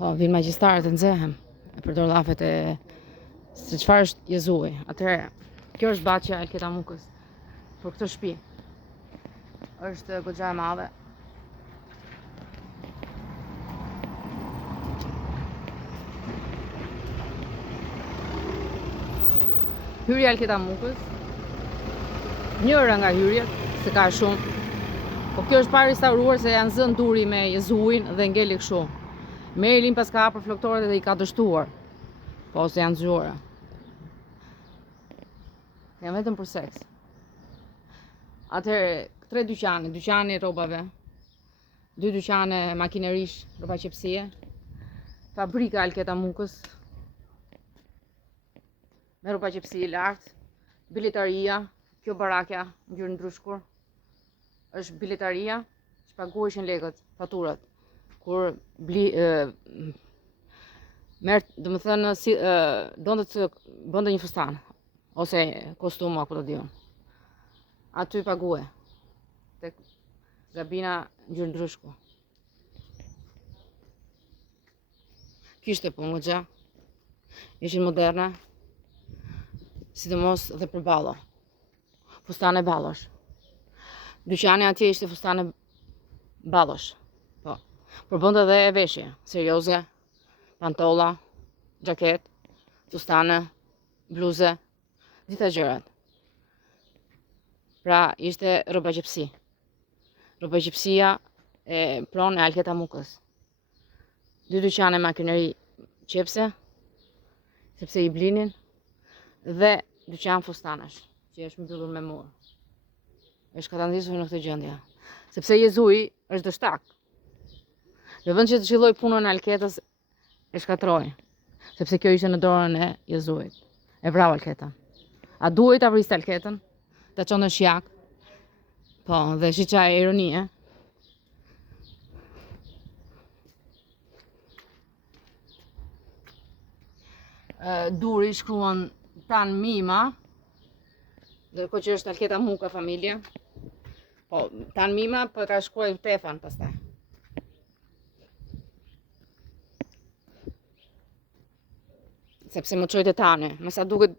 Po, vinë magjistarët e nxehem. E përdor llafet e se çfarë është Jezui. Atëherë, kjo është Baçja e Elketamukës. Por këtë shtëpi është goxha e madhe. Hyrja e Elketamukës, njëra nga hyrjet, se ka shumë. Po kjo është parë restauruar se janë zënë duri me Jezuin dhe ngeli kështu. Merlin pas ka hapur floktorët dhe i ka dështuar. Po se janë zgjuara. Janë vetëm për seks. Atëherë, 3 dyqane, dyqani i rrobave, 2 dyqane makinerish, rroba qepësie, fabrika Elketamukës, me rroba qepësie lartë, biletaria, kjo barakja, ngjyrë ndryshkur, është biletaria, shpaguheshin lekët, faturat. Kur merr, domethënë si donte të bënte një fustan ose kostum apo të diun. Aty paguhe tek gabina ngjyrë ndryshku. Kishte po goxha. Ishin moderne. Sidomos dhe për ballo. Fustane ballosh. Dyqani atje ishte fustane ballosh. Po. Por bënte edhe veshje serioze, pantolla, xhaket, fustane, bluze, gjitha gjërat. Pra ishte rroba qepësi. Rroba qepësia e pronë e Elketamukës. 2 dyqane makineri qepse, sepse i blinin, dhe dyqan fustanesh, që është mbyllur me mur. E shkatandisur në këtë gjendje. Sepse Jezui është dështak. Në vend që të zhvilloj punën e Elketës, e shkatroi. Sepse kjo ishte në dorën e Jezuit. E vrau Elketën. A duhej ta vriste Elketën? Ta çonte në shjak? Po, dhe shiça e ironie. Duri shkruan Tan Mima, ndërkohë që është Elketamuka familja. Po, Tan Mima po ka shkruar Tefan pastaj. Sepse më çojte Tane. Me sa duket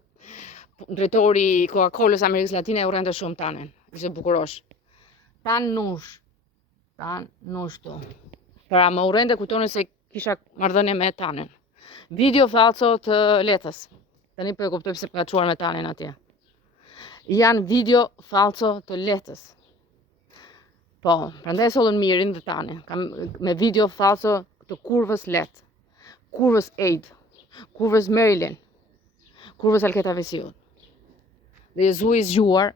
drejtori i Coca-Colës Amerikës Latine e urrente shumë Tanen. Ishte bukurosh. Tan Nushtu. Pra më urrente kujtonë se kisha marrëdhënie me Tanen. Video falso të letës. Tani po e kuptoj pse ka çuar me Tanen atje. Janë video falso të letës. Po, prandaj sollën mirin dhe Tanen. Me video falso të kurvës let. Kurvës Aid. Kurvës Marilyn, kurvës Elketa Vesiut. Dhe Jezui i zgjuar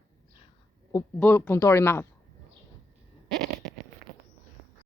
u bë punëtor i madh.